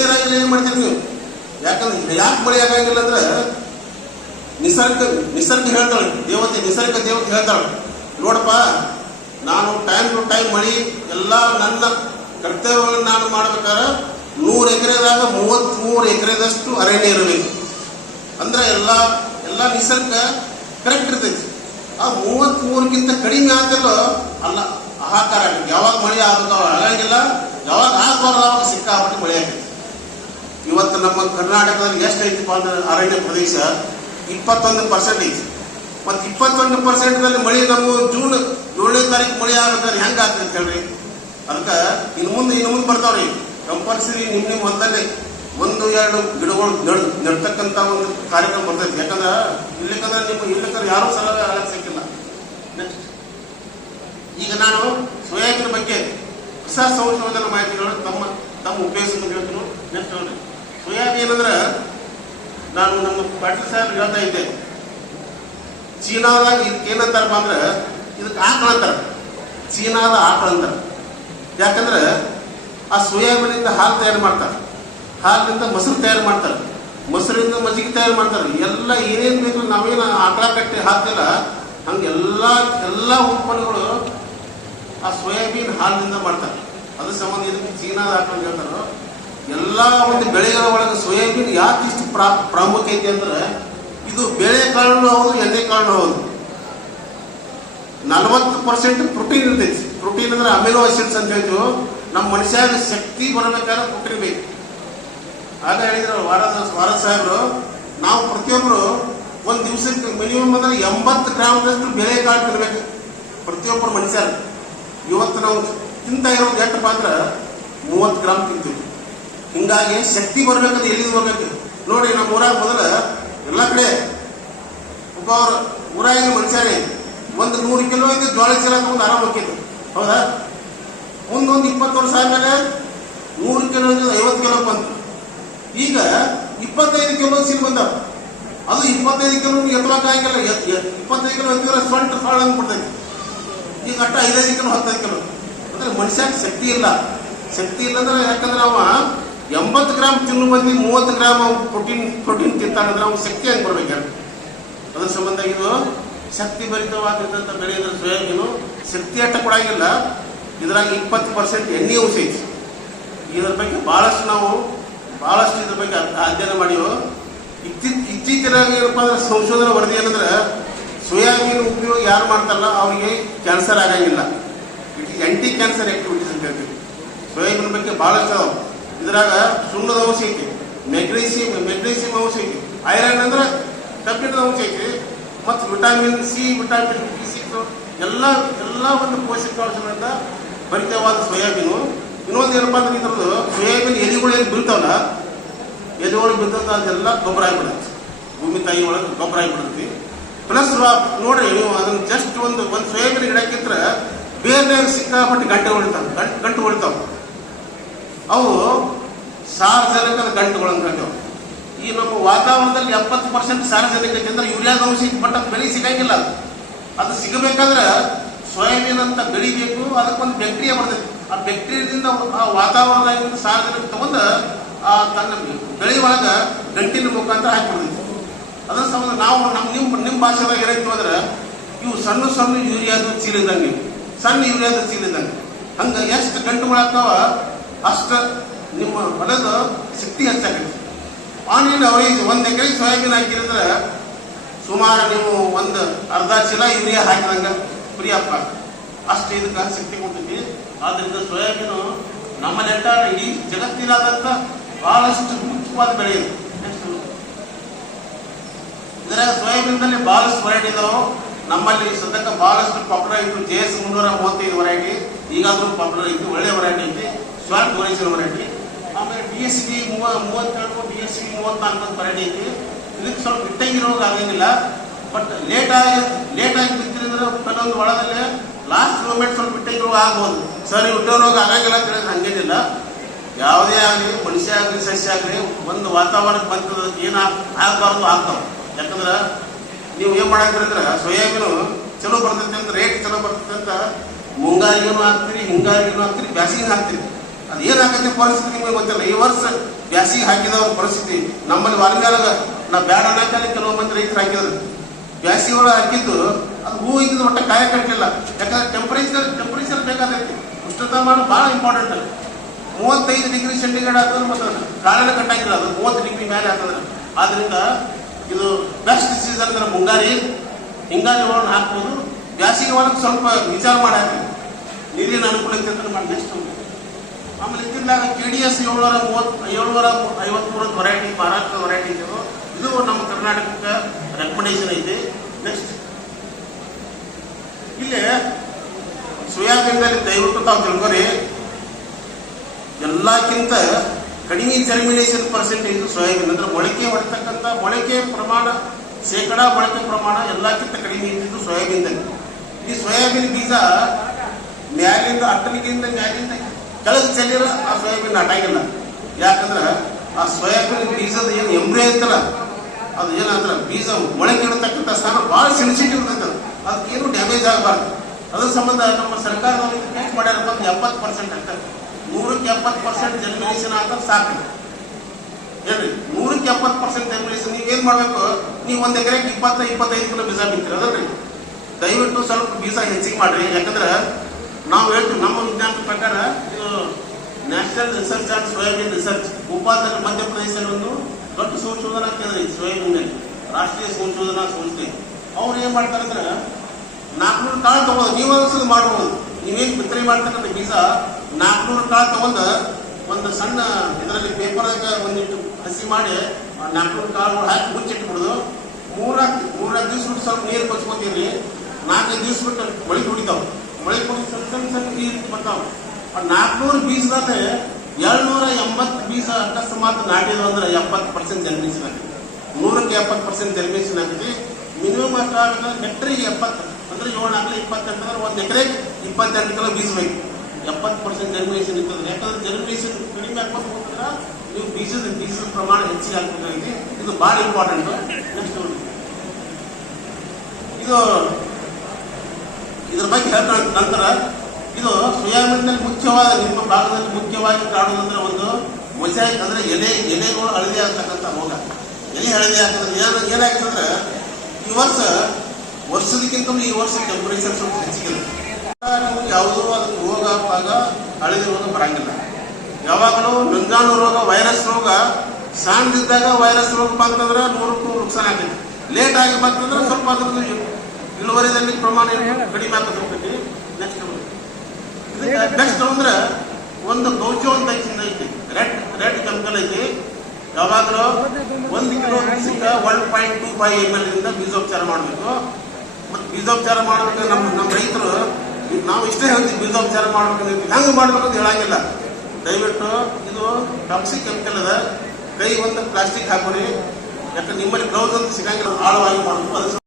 ನೀರಾಗಿಲ್ಲ ಏನ್ ಮಾಡ್ತೀರಿ ನೀವು? ಯಾಕಂದ್ರೆ ಯಾಕೆ ಮಳೆ ಆಗಂಗಿಲ್ಲ ಅಂದ್ರೆ ನಿಸರ್ಗ ನಿಸರ್ಗ ಹೇಳ್ತಾಳೆ, ದೇವತೆ, ನಿಸರ್ಗ ದೇವತೆ ಹೇಳ್ತಾಳೆ. ನೋಡಪ್ಪ, ನಾನು ಟೈಮ್ ಟು ಟೈಮ್ ಮಳಿ, ಎಲ್ಲ ನನ್ನ ಕರ್ತವ್ಯಗಳನ್ನು ನಾನು ಮಾಡ್ಬೇಕಾದ್ರೆ ನೂರು ಎಕರೆದಾಗ ಮೂವತ್ತ್ಮೂರು ಎಕರೆದಷ್ಟು ಅರಣ್ಯ ಇರಬೇಕು. ಅಂದ್ರೆ ಎಲ್ಲ ಎಲ್ಲ ನಿಸರ್ಗ ಕರೆಕ್ಟ್ ಇರ್ತೈತಿ. ಆ ಮೂವತ್ತ್ಮೂರಕ್ಕಿಂತ ಕಡಿಮೆ ಆತಲ್ಲೋ ಅಲ್ಲ ಆಹಾಕಾರ ಯಾವಾಗ ಮಳೆ ಆಗುತ್ತೋ ಆಗಂಗಿಲ್ಲ, ಯಾವಾಗ ಆಗಬಾರ್ದು ಅವಾಗ ಸಿಕ್ಕಾಪಟ್ಟು ಮಳೆ ಆಗೈತಿ ಇವತ್ತು ನಮ್ಮ ಕರ್ನಾಟಕದಲ್ಲಿ ಎಷ್ಟು ಐತಿಪ್ಪ ಅಂದ್ರೆ ಅರಣ್ಯ ಪ್ರದೇಶ ಇಪ್ಪತ್ತೊಂದು ಪರ್ಸೆಂಟ್ ಐತಿ. ಮತ್ತು ಇಪ್ಪತ್ತೊಂದು ಪರ್ಸೆಂಟ್ನಲ್ಲಿ ಮಳೆ ನಮ್ಮ ಜೂನ್ ಏಳನೇ ತಾರೀಕು ಮಳೆ ಆಗುತ್ತೆ ಹೆಂಗೆ ಆಗ್ತದೆ ಅಂತ ಹೇಳ್ರಿ? ಅದಕ್ಕೆ ಇನ್ನು ಮುಂದೆ ಇನ್ನು ಮುಂದೆ ಬರ್ತಾವ್ರಿ. ಕಂಪಲ್ಸರಿ ನಿಮ್ಮ ನಿಮ್ಮ ಹೊಲದಲ್ಲಿ ಒಂದು, ಎರಡು ಗಿಡಗಳು ನಡ್ ಒಂದು ಕಾರ್ಯಕ್ರಮ ಬರ್ತೈತಿ. ಯಾಕಂದ್ರೆ ಇಲ್ಲಿಕಂದ್ರೆ ನಿಮ್ಮ, ಇಲ್ಲಿಕಂದ್ರೆ ಯಾರು ಸಲಹೆ ಆಗಕ್ಕೆ ಸಿಕ್ಕಿಲ್ಲ ನೆಕ್ಸ್ಟ್ ಈಗ ನಾನು ಸೋಯಾಬೀನ್ ಬಗ್ಗೆ ಹೊಸ ಸಂಶೋಧನಾ ಮಾಹಿತಿಗಳು ತಮ್ಮ ತಮ್ಮ ಉಪಯೋಗಿಸಲು ಹೇಳ್ತೀನಿ. ನೆಕ್ಸ್ಟ್ ನೋಡ್ರಿ ಸೋಯಾಬೀನ್ ಅಂದ್ರೆ ನಾನು ನಮ್ಮ ಪಾಟೀಲ್ ಸಾಹೇಬ್ ಹೇಳ್ತಾ ಇದ್ದೆ, ಚೀನಾದಾಗ ಇದಕ್ಕೆ ಏನಂತಾರಪ್ಪ ಅಂದ್ರೆ ಇದಕ್ಕೆ ಆಕಳ ಅಂತಾರೆ. ಚೀನಾದ ಆಕಳ ಅಂತಾರೆ. ಯಾಕಂದ್ರೆ, ಆ ಸೋಯಾಬೀನಿಂದ ಹಾಲು ತಯಾರು ಮಾಡ್ತಾರೆ. ಹಾಲಿನಿಂದ ಮೊಸರು ತಯಾರು ಮಾಡ್ತಾರೆ. ಮೊಸರಿಂದ ಮಜ್ಜಿಗೆ ತಯಾರು ಮಾಡ್ತಾರೆ. ಎಲ್ಲ ಏನೇನು ಬೇಕು, ನಾವೇನು ಆಕಳ ಕಟ್ಟಿ ಹಾಕ್ತಿಲ್ಲ, ಹಂಗೆ ಎಲ್ಲ ಉತ್ಪನ್ನಗಳು ಆ ಸೋಯಾಬೀನ್ ಹಾಲಿನಿಂದ ಮಾಡ್ತಾರೆ. ಅದ್ರ ಸಂಬಂಧ ಇದಕ್ಕೆ ಚೀನಾದ ಆಕಳ ಹೇಳ್ತಾರೆ ಎಲ್ಲ ಒಂದು ಬೆಳೆಗಳ ಒಳಗೆ ಸೋಯಾಬೀನ್ ಯಾಕೆ ಇಷ್ಟು ಪ್ರಾ ಪ್ರಾಮುಖ್ಯತೆ ಅಂದ್ರೆ ಇದು ಬೇಳೆ ಕಾಳು ಹೌದು, ಎಣ್ಣೆ ಕಾಳು ಹೌದು. ನಲವತ್ತು ಪರ್ಸೆಂಟ್ ಪ್ರೋಟೀನ್ ಇರ್ತೈತಿ. ಪ್ರೋಟೀನ್ ಅಂದ್ರೆ ಅಮಿನೋ ಆಸಿಡ್ಸ್ ಅಂತ ಹೇಳ್ತೀವಿ, ನಮ್ಮ ಮನುಷ್ಯಾಗ ಶಕ್ತಿ ಬರಬೇಕಾದ್ರೆ ಪ್ರೋಟೀನ್ ಬೇಕು. ಆಗ ಹೇಳಿದ್ರು ವಾರದ ವಾರದ ಸಾಹೇಬರು, ನಾವು ಪ್ರತಿಯೊಬ್ಬರು ಒಂದು ದಿವಸಕ್ಕೆ ಮಿನಿಮಮ್ ಅಂದ್ರೆ ಎಂಬತ್ತು ಗ್ರಾಮದಷ್ಟು ಬೆಳೆ ಕಾಳು ತಿನ್ಬೇಕು. ಪ್ರತಿಯೊಬ್ಬರು ಮನುಷ್ಯರು. ಇವತ್ತು ನಾವು ತಿಂತ ಇರೋದು ಎಷ್ಟು ಮಾತ್ರ ಮೂವತ್ತು ಗ್ರಾಮ್ ತಿಂತೀವಿ. ಹಿಂಗಾಗಿ ಶಕ್ತಿ ಬರ್ಬೇಕಂದ್ರೆ ಎಲ್ಲಿಂದ ಬರ್ಬೇಕು ನೋಡಿ, ನಮ್ಮ ಊರಾಗ ಮೊದಲ ಎಲ್ಲ ಕಡೆ ಒಬ್ಬ ಅವ್ರ ಊರಾಗಿನ ಮನುಷ್ಯನೇ, ಒಂದು ನೂರು ಕಿಲೋ ಇದ್ದು ಜೋಳ ಚೀಲ ತಗೊಂಡು ಆರಾಮ ಹೋಗಿದ್ದು ಹೌದಾ? ಮುಂದೊಂದು ಇಪ್ಪತ್ತು ವರ್ಷ ಆದ್ಮೇಲೆ ನೂರು ಕಿಲೋ ಐವತ್ತು ಕಿಲೋ ಬಂತು. ಈಗ ಇಪ್ಪತ್ತೈದು ಕಿಲೋ ಸೀಲ್ ಬಂದಾವ. ಅದು ಇಪ್ಪತ್ತೈದು ಕಿಲೋ ಎತ್ತಬೇಕಾಗಿಲ್ಲ ಇಪ್ಪತ್ತೈದು ಕಿಲೋ ಎತ್ತಿದ್ರೆ ಸೊಂಟ ಫಾಳ್ ಅಂದ್ಬಿಡ್ತೈತಿ ಈಗ ಅಟ್ಟ ಐದೈದು ಕಿಲೋ ಹತ್ತೈದು ಕಿಲೋ. ಅಂದ್ರೆ ಮನುಷ್ಯಕ್ಕೆ ಶಕ್ತಿ ಇಲ್ಲ. ಶಕ್ತಿ ಇಲ್ಲ ಅಂದ್ರೆ ಯಾಕಂದ್ರೆ ಅವ ಎಂಬತ್ತು ಗ್ರಾಮ್ ತಿನ್ನು ಬಂದು ಮೂವತ್ತು ಗ್ರಾಮ್ ಪ್ರೋಟೀನ್ ಪ್ರೋಟೀನ್ ತಿಂತಾನಂದ್ರೆ ಅವ್ನು ಶಕ್ತಿ ಹಂಗೆ ಬರ್ಬೇಕು ಅದ್ರ ಸಂಬಂಧ ಇದು ಶಕ್ತಿ ಭರಿತವಾಗಿದ್ದಂಥ ಬೆಳೆ ಅಂದ್ರೆ ಸೋಯಾಬೀನು ಶಕ್ತಿ ಅಟ್ಟ ಕೊಡಂಗಿಲ್ಲ ಇದ್ರಾಗ ಇಪ್ಪತ್ತು ಪರ್ಸೆಂಟ್ ಎಣ್ಣೆ ಅಂಶ ಐತಿ. ಇದ್ರ ಬಗ್ಗೆ ಬಹಳಷ್ಟು ನಾವು ಬಹಳಷ್ಟು ಇದ್ರ ಬಗ್ಗೆ ಅಧ್ಯಯನ ಮಾಡಿವು. ಇತ್ತೀಚ ಇತ್ತೀಚಿನಾಗ ಏನಪ್ಪ ಅಂದ್ರೆ ಸಂಶೋಧನೆ ವರದಿ ಏನಂದ್ರೆ ಸೋಯಾಬೀನ್ ಉಪಯೋಗ ಯಾರು ಮಾಡ್ತಾರಲ್ಲ ಅವರಿಗೆ ಕ್ಯಾನ್ಸರ್ ಆಗಂಗಿಲ್ಲ. ಆಂಟಿ ಕ್ಯಾನ್ಸರ್ ಆಕ್ಟಿವಿಟೀಸ್ ಅಂತ ಹೇಳ್ತೀವಿ. ಸೋಯಾಬೀನ್ ಬಗ್ಗೆ ಭಾಳಷ್ಟು ಇದ್ರಾಗ ಸುಣ್ಣದ ಅಂಶ ಐತಿ, ಮೆಗ್ನೀಸಿಯಂ ಮೆಗ್ನೀಸಿಯಂ ಅಂಶ ಐತಿ. ಐರನ್ ಅಂದ್ರೆ ಕಬ್ಬಿಣದ ಅಂಶ ಐತಿ, ಮತ್ತು vitamin C, vitamin B six ಎಲ್ಲ ಎಲ್ಲ ಒಂದು ಪೋಷಕಾಂಶಗಳಿಂದ ಭರಿತವಾದ ಸೋಯಾಬೀನು. ಇನ್ನೊಂದು ಏನಪ್ಪ ಅಂದ್ರೆ ಇದ್ರದ್ದು ಸೋಯಾಬೀನ್ ಎಲೆಗಳು ಏನು ಬೀಳ್ತಾವಲ್ಲ, ಎಲೆಗಳು ಬಿದ್ದಂತ ಅದೆಲ್ಲ ಗೊಬ್ಬರ ಆಗಿಬಿಡುತ್ತೆ. ಭೂಮಿ ತಾಯಿ ಒಳಗೆ ಗೊಬ್ಬರ ಆಗಿಬಿಡುತ್ತೆ. ಪ್ಲಸ್ ನೋಡ್ರಿ, ನೀವು ಅದನ್ನ ಜಸ್ಟ್ ಒಂದು ಒಂದು ಸೋಯಾಬೀನ್ ಗಿಡಕ್ಕಿಂತ ಬೇರೆ ಸಿಕ್ಕಾಪಟ್ಟು ಗಂಟೆ ಹೊಳಿತಾವೆ ಗಂಟು ಗಂಟು ಉಳಿತಾವ ಅವು ಸಾರ್ವಜನಿಕ ಗಂಟುಗಳು ಅಂತ ಹೇಳ್ತೇವೆ. ಈ ನಮ್ಮ ವಾತಾವರಣದಲ್ಲಿ ಎಪ್ಪತ್ತು ಪರ್ಸೆಂಟ್ ಸಾರ್ವಜನಿಕ ಅಂದ್ರೆ ಯೂರಿಯಾದ ಅಂಶ ಬಟ್ ಬೆಳೆ ಸಿಗಂಗಿಲ್ಲ ಅದು. ಸಿಗಬೇಕಾದ್ರೆ ಸೋಯಾಬೀನ್ ಅಂತ ಬೆಳಿಬೇಕು ಅದಕ್ಕೊಂದು ಬ್ಯಾಕ್ಟೀರಿಯಾ ಬರ್ತೈತಿ ಆ ಬ್ಯಾಕ್ಟೀರಿಯಾದಿಂದ ಆ ವಾತಾವರಣದಿಂದ ಸಾರ್ವಜನಿಕ ತಗೊಂಡು ಆ ತನ್ನ ಬೆಳೆ ಒಳಗ ಗಂಟಿನ ಮುಖಾಂತರ ಹಾಕಿಬಿಡ್ತೈತಿ ಅದ್ರ ಸಂಬಂಧ ನಾವು ನಮ್ಮ ನಿಮ್ಮ ನಿಮ್ಮ ಭಾಷೆದಾಗ ಏನಾಯ್ತು ಅಂದ್ರೆ ಇವು ಸಣ್ಣ ಸಣ್ಣ ಯೂರಿಯಾದ ಚೀಲ ಇದ್ದಂಗೆ. ಸಣ್ಣ ಯೂರಿಯಾದ ಚೀಲ ಇದ್ದಂಗೆ. ಹಂಗ ಎಷ್ಟು ಗಂಟುಗಳಾಗ್ತಾವ? ಅಷ್ಟ ನಿಮ್ಮ ಹೊಲದ ಶಕ್ತಿ ಹೆಚ್ಚಾಗಿದೆ ಆನ್ಲೈನ್ ಅವರಿಗೆ ಒಂದು ಎಕರೆ ಸೋಯಾಬೀನ್ ಹಾಕಿದ್ರೆ ಸುಮಾರು ನೀವು ಒಂದು ಅರ್ಧ ಚೀಲ ಯೂರಿಯಾ ಹಾಕಿದಂಗ ಪ್ರಿಯಪ್ಪ ಅಷ್ಟು ಇದಕ್ಕೆ ಶಕ್ತಿ ಕೊಟ್ಟಿದ್ವಿ ಆದ್ರಿಂದ ಸೋಯಾಬೀನು ನಮ್ಮ ನೆಟ್ಟ ಇಡೀ ಜಗತ್ತಿನಾದಂಥ ಬಹಳಷ್ಟು ಮುಖ್ಯವಾದ ಬೆಳೆ ಇದೆ. Next. ಇದರಾಗ ಸೋಯಾಬೀನ್ದಲ್ಲಿ ಬಹಳಷ್ಟು ವೆರೈಟಿ ಇದಾವೆ. ನಮ್ಮಲ್ಲಿ ಸದ್ಯಕ್ಕೆ ಬಹಳಷ್ಟು ಪಾಪ್ಯುಲರ್ ಇತ್ತು ಜೆ ಎಸ್ ಮುನ್ನೂರ ಮೂವತ್ತೈದು ವೆರೈಟಿ ಈಗಾದರೂ ಪಾಪ್ಯುಲರ್ ಇತ್ತು ಒಳ್ಳೆ ವೆರೈಟಿ ಐತಿ. ಶಾರ್ಟ್ ಡ್ಯೂರೇಷನ್ ವೆರೈಟಿ ಆಮೇಲೆ ಡಿ ಎಸ್ ಸಿ ಮೂವ ಮೂವತ್ತೆರಡು ಡಿ ಎಸ್ ಸಿ ಮೂವತ್ನಾಲ್ಕು ಅಂತ ಪರೇಡ್ ಐತಿ. ಇದಕ್ಕೆ ಸ್ವಲ್ಪ ಬಿಟ್ಟಂಗಿರೋವಾಗ ಆಗಂಗಿಲ್ಲ. ಬಟ್ ಲೇಟ್ ಆಗಿ ಲೇಟ್ ಆಗಿ ಬಿತ್ತಿದ್ರೆ ಕೆಲವೊಂದು ಒಳಗಲ್ಲೇ ಲಾಸ್ಟ್ ಮೂಮೆಂಟ್ ಸ್ವಲ್ಪ ಬಿಟ್ಟಂಗಿರೋ ಆಗ್ಬೋದು. ಸರ್ ನೀವು ಬಿಟ್ಟೋವಾಗ ಆಗಂಗಿಲ್ಲ ಅಂತ ಹೇಳಿದ್ರೆ ಹಂಗೇನಿಲ್ಲ. ಯಾವುದೇ ಆಗಲಿ, ಮನುಷ್ಯ ಆಗಲಿ ಸಸ್ಯ ಆಗಲಿ, ಒಂದು ವಾತಾವರಣಕ್ಕೆ ಬಂತದ ಏನು ಆಗಬಾರ್ದು, ಆಗ್ತಾವ. ಯಾಕಂದ್ರೆ ನೀವು ಏನು ಮಾಡಾಕ್ತೀರಿ ಅಂದ್ರೆ ಸೋಯಾಬೀನು ಚಲೋ ಬರ್ತೈತೆ ಅಂತ ರೇಟ್ ಚಲೋ ಬರ್ತೈತೆ ಅಂತ ಮುಂಗಾರಿಗೂ ಹಾಕ್ತೀರಿ ಹಿಂಗಾರಿಗೂ ಹಾಕ್ತೀರಿ ಬ್ಯಾಸಿಗೆ ಹಾಕ್ತೀರಿ. ಅದು ಏನು ಆಗತ್ತೆ ಪರಿಸ್ಥಿತಿ ನಿಮಗೆ ಗೊತ್ತಿಲ್ಲ. ಈ ವರ್ಷ ಬ್ಯಾಸಿಗೆ ಹಾಕಿದವ್ರ ಪರಿಸ್ಥಿತಿ. ನಮ್ಮಲ್ಲಿ ವಾಲ್ಮೀಲಾಗ ನಾ ಬ್ಯಾಡ ಅನ್ನಕ್ಕಲ್ಲಿ ಕೆಲವು ಮಂದಿ ರೈತರು ಹಾಕಿದ್ರು. ಬ್ಯಾಸಿಗೆ ಒಳಗೆ ಹಾಕಿದ್ದು ಅದು ಹೂ ಇದ್ದಿದ್ದು ಒಟ್ಟ ಕಾಯ ಕಟ್ಟಿಲ್ಲ. ಯಾಕಂದ್ರೆ ಟೆಂಪರೇಚರ್ ಟೆಂಪರೇಚರ್ ಬೇಕಾದೈತಿ. ಉಷ್ಣತಾಮಾನ ಭಾಳ ಇಂಪಾರ್ಟೆಂಟ್ ಮೂವತ್ತೈದು ಡಿಗ್ರಿ ಸೆಂಟಿಗ್ರೇಡ್ ಆಗ್ತದೆ ಮತ್ತು ಕಾರಣ ಕಟ್ಟಾಗಿಲ್ಲ ಅದು, ಮೂವತ್ತು ಡಿಗ್ರಿ ಮೇಲೆ ಆಗ್ತದೆ. ಆದ್ರಿಂದ ಇದು ಬೆಸ್ಟ್ ಸೀಸನ್ ಅಂದ್ರೆ ಮುಂಗಾರಿ. ಹಿಂಗಾರಿ ಒಳಗೆ ಹಾಕ್ಬೋದು. ಬ್ಯಾಸಿಗೆ ಒಳಗೆ ಸ್ವಲ್ಪ ವಿಚಾರ ಮಾಡಿ ನೀರಿನ ಅನುಕೂಲ ಐತೆ ಅಂತ ಮಾಡಿ ನೆಕ್ಸ್ಟ್ ಇತ್ತಿದ್ದಾಗ ಕೆ ಡಿ ಎಸ್ ಏಳ್ನೂರ ಮೂವತ್ತು, ಏಳ್ನೂರ ಐವತ್ಮೂರತ್ತು ವೆರೈಟಿ ಮಹಾರಾಷ್ಟ್ರ ವೆರೈಟಿ ಇದು. ಇದು ನಮ್ಮ ಕರ್ನಾಟಕಕ್ಕೆ ರೆಕಮೆಂಡೇಶನ್ ಐತಿ. ನೆಕ್ಸ್ಟ್ ಇಲ್ಲಿ ಸೋಯಾಬೀನ್ದಲ್ಲಿ ದಯವಿಟ್ಟು ತಾವು ತಿಳ್ಕೊರಿ. ಎಲ್ಲಕ್ಕಿಂತ ಕಡಿಮೆ ಜರ್ಮಿನೇಷನ್ ಪರ್ಸೆಂಟೇಜ್ ಸೋಯಾಬೀನ್. ಅಂದ್ರೆ ಮೊಳಕೆ ಹೊಡ್ತಕ್ಕಂಥ, ಮೊಳಕೆ ಪ್ರಮಾಣ, ಶೇಕಡಾ ಮೊಳಕೆ ಪ್ರಮಾಣ ಎಲ್ಲಕ್ಕಿಂತ ಕಡಿಮೆ ಇದ್ದಿದ್ದು ಸೋಯಾಬೀನ್ದಲ್ಲಿ. ಈ ಸೋಯಾಬೀನ್ ಬೀಜ ಮ್ಯಾಲಿಂದ ಅಟ್ಟನಿಗೆಯಿಂದ ಮ್ಯಾಲಿಂದ ಕೆಳಗೆ ಚೆಲ್ಲಿರ ಆ ಸೋಯಾಬೀನ್ ನಾಟಾಗಿಲ್ಲ ಯಾಕಂದ್ರೆ ಆ ಸೋಯಾಬೀನ್ ಬೀಜದ ಏನು ಎಂಬ್ರೆ ಐತಲ್ಲ ಅದು ಏನಂದ್ರೆ ಬೀಜ ಮೊಳಕೆ ಇಡತಕ್ಕಂಥ ಸ್ಥಾನ ಭಾಳ ಸೆನ್ಸಿಟಿವ್ ಇರ್ತೈತೆ ಅದು. ಅದಕ್ಕೇನು ಡ್ಯಾಮೇಜ್ ಆಗಬಾರ್ದು. ಅದ್ರ ಸಂಬಂಧ ನಮ್ಮ ಸರ್ಕಾರದವರು ಟೆಸ್ಟ್ ಮಾಡ್ಯಾರ ಅಂದ್ರೆ ಎಪ್ಪತ್ತು ಪರ್ಸೆಂಟ್ ಅಂತ ನೂರಕ್ಕೆ ಎಪ್ಪತ್ತು ಪರ್ಸೆಂಟ್ ಜರ್ಮಿನೇಷನ್ ಆದ್ರೆ ಸಾಕು. ಹೇಳ್ರಿ, ನೂರಕ್ಕೆ ಎಪ್ಪತ್ತು ಪರ್ಸೆಂಟ್ ಜರ್ಮಿನೇಷನ್ ನೀವು ಏನು ಮಾಡಬೇಕು? ನೀವು ಒಂದು ಎಕರೆಗೆ ಇಪ್ಪತ್ತ ಇಪ್ಪತ್ತೈದು ಕಿಲೋ ಬೀಜ ಬಿತ್ತೀರಿ, ಅದಲ್ರಿ? ದಯವಿಟ್ಟು ಸ್ವಲ್ಪ ಬೀಜ ಹೆಚ್ಚಿಗೆ ಮಾಡಿರಿ. ಯಾಕಂದ್ರೆ ನಾವು ಹೇಳ್ತೀವಿ, ನಮ್ಮ ವಿಜ್ಞಾನದ ಪ್ರಕಾರ national research and soybean research ಉಪಾಧ್ಯಕ್ಷ ಮಧ್ಯಪ್ರದೇಶದಲ್ಲಿ ಒಂದು ದೊಡ್ಡ ಸಂಶೋಧನಾ ಕೇಂದ್ರ ಇದೆ ಸೋಯಾಬೀನ್ನಲ್ಲಿ ರಾಷ್ಟ್ರೀಯ ಸಂಶೋಧನಾ ಸಂಸ್ಥೆ. ಅವ್ರು ಏನು ಮಾಡ್ತಾರೆ ಅಂದ್ರೆ ನಾಲ್ಕುನೂರು ಕಾಳು ತಗೊಳ್ಳೋದು ನೀವು ಅನ್ಸೋದು ಮಾಡ್ಬೋದು. ನೀವೇನು ಬಿತ್ತನೆ ಮಾಡ್ತಕ್ಕಂಥ ಬೀಜ ನಾಲ್ಕುನೂರು ಕಾಳು ತಗೊಂಡು ಒಂದು ಸಣ್ಣ ಇದರಲ್ಲಿ ಪೇಪರ್ದಾಗ ಒಂದಿಟ್ಟು ಹಸಿ ಮಾಡಿ ನಾಲ್ಕುನೂರು ಕಾಳುಗಳು ಹಾಕಿ ಮುಚ್ಚಿಟ್ಬಿಡುದು. ಮೂರಾಕ್ ಮೂರಾಕ್ ದಿವ್ಸ ಬಿಟ್ಟು ಸ್ವಲ್ಪ ನೀರು ಕೊಚ್ಕೊತೀರಿ. ನಾಲ್ಕೈದು ದಿವ್ಸ ಬಿಟ್ಟು ಮಳೆ ಕುಡಿತಾವೆ. ಮಳೆ ಕುಡಿದ ಸಣ್ಣ ಸಣ್ಣ ಸಣ್ಣ ನೀರು ಬರ್ತಾವ. ನಾಲ್ಕುನೂರು ಬೀಜದಲ್ಲಿ ಏಳ್ನೂರ ಎಂಬತ್ತು ಬೀಜ ಅಕಸ್ಮಾತ್ ನಾಟಿದ್ರು ಅಂದ್ರೆ ಎಪ್ಪತ್ತು ಪರ್ಸೆಂಟ್ ಜರ್ಮಿನೇಷನ್ ಆಗುತ್ತೆ ನೂರಕ್ಕೆ ಎಪ್ಪತ್ತು ಪರ್ಸೆಂಟ್ ಜರ್ಮಿನೇಷನ್ ಆಗುತ್ತೆ ಮಿನಿಮಮ್ ಅಷ್ಟು ಆಗಬೇಕು ಹೆಕ್ಟ್ರಿಗೆ ಎಪ್ಪತ್ತು ಅಂದ್ರೆ ಏಳು ನಾಲ್ಕು ಇಪ್ಪತ್ತೆಂಟು ಅಂದ್ರೆ ಒಂದು ಎಕರೆಗೆ ಇಪ್ಪತ್ತೆಂಟು ಕಿಲೋ ಬೀಜ ಬೇಕು ಎಪ್ಪತ್ತು ಪರ್ಸೆಂಟ್ ಜರ್ಮಿನೇಷನ್ ಇರ್ತದೆ ಯಾಕಂದ್ರೆ ಜರ್ಮಿನೇಷನ್ ಕಡಿಮೆ ಹಾಕ್ಬೇಕು ಹೋದ್ರೆ ನೀವು ಬೀಜದ ಬೀಜದ ಪ್ರಮಾಣ ಹೆಚ್ಚಿಗೆ ಹಾಕ್ಬೇಕಾಗಿದೆ ಇದು ಭಾಳ ಇಂಪಾರ್ಟೆಂಟ್ ನೆಕ್ಸ್ಟ್ ಇದು ಇದ್ರ ಬಗ್ಗೆ ಹೇಳ್ತಾ ನಂತರ ಇದು ಸೋಯಾಬೀನ್ನಲ್ಲಿ ಮುಖ್ಯವಾದ ನಿಮ್ಮ ಭಾಗದಲ್ಲಿ ಮುಖ್ಯವಾಗಿ ಕಾಣುವುದಂದ್ರೆ ಒಂದು ಮೊಸೈಕ್ ಅಂದ್ರೆ ಎಲೆ, ಎಲೆಗಳು ಹಳದಿ ಆಗ್ತಕ್ಕಂಥ ರೋಗ ಎಲೆ ಹಳದಿ ಆಗ್ತದೆ ಏನು ಏನಾಗ್ತದೆ ಈ ವರ್ಷ ವರ್ಷದಕ್ಕಿಂತ ಈ ವರ್ಷ ಟೆಂಪರೇಚರ್ ಸ್ವಲ್ಪ ಹೆಚ್ಚಿಗಿದೆ. ನಿಮ್ಗೆ ಯಾವುದೋ ಅದಕ್ಕೆ ರೋಗ ಪಾಗ ಹಳದಿ ರೋಗ ಬರಂಗಿಲ್ಲ. ಯಾವಾಗಲೂ ಲಂಗಾಣು ರೋಗ ವೈರಸ್ ರೋಗ ಸಣ್ಣದಿದ್ದಾಗ ವೈರಸ್ ರೋಗ ಬಂತಂದ್ರೆ ನೂರಕ್ಕೂ ನುಕ್ಸಾನ ಆಗ್ತೈತಿ. ಲೇಟ್ ಆಗಿ ಬಂತಂದ್ರೆ ಸ್ವಲ್ಪ ಅದ್ರದ್ದು ಇಳುವರಿದಲ್ಲಿ ಪ್ರಮಾಣ ಕಡಿಮೆ ಆಗ್ತದೆ ನೆಕ್ಸ್ಟ್ ನೆಕ್ಸ್ಟ್ ಅಂದ್ರೆ ಒಂದು ಗೌಚೋ ಅಂತ ಐತಿ. ರೆಡ್ ರೆಡ್ ಕೆಮಿಕಲ್ ಐತಿ. ಯಾವಾಗಲೂ ಒಂದು ಕಿಲೋ ಬೀಜಕ್ಕೆ one point two five M L ಇಂದ ಬೀಜೋಪಚಾರ ಮಾಡಬೇಕು. ಮತ್ತು ಬೀಜೋಪಚಾರ ಮಾಡ್ಬೇಕು ನಮ್ಮ ನಮ್ಮ ರೈತರು ನಾವು ಇಷ್ಟೇ ಹೇಳ್ತೀವಿ ಬೀಜೋಪಚಾರ ಮಾಡ್ಬೇಕು ಹೆಂಗೆ ಮಾಡ್ಬೇಕು ಅಂತ ಹೇಳಂಗಿಲ್ಲ. ದಯವಿಟ್ಟು ಇದು ಟಾಕ್ಸಿಕ್ ಕೆಮಿಕಲ್ ಅದ. ಕೈ ಒಂದು ಪ್ಲಾಸ್ಟಿಕ್ ಹಾಕೊಡಿ ಯಾಕಂದ್ರೆ ನಿಮ್ಮಲ್ಲಿ ಗ್ಲೌಸ್ ಅಂತ ಸಿಗಂಗಿಲ್ಲ, ಆಳವಾಗಿ ಮಾಡಬೇಕು. ಅದ್ರ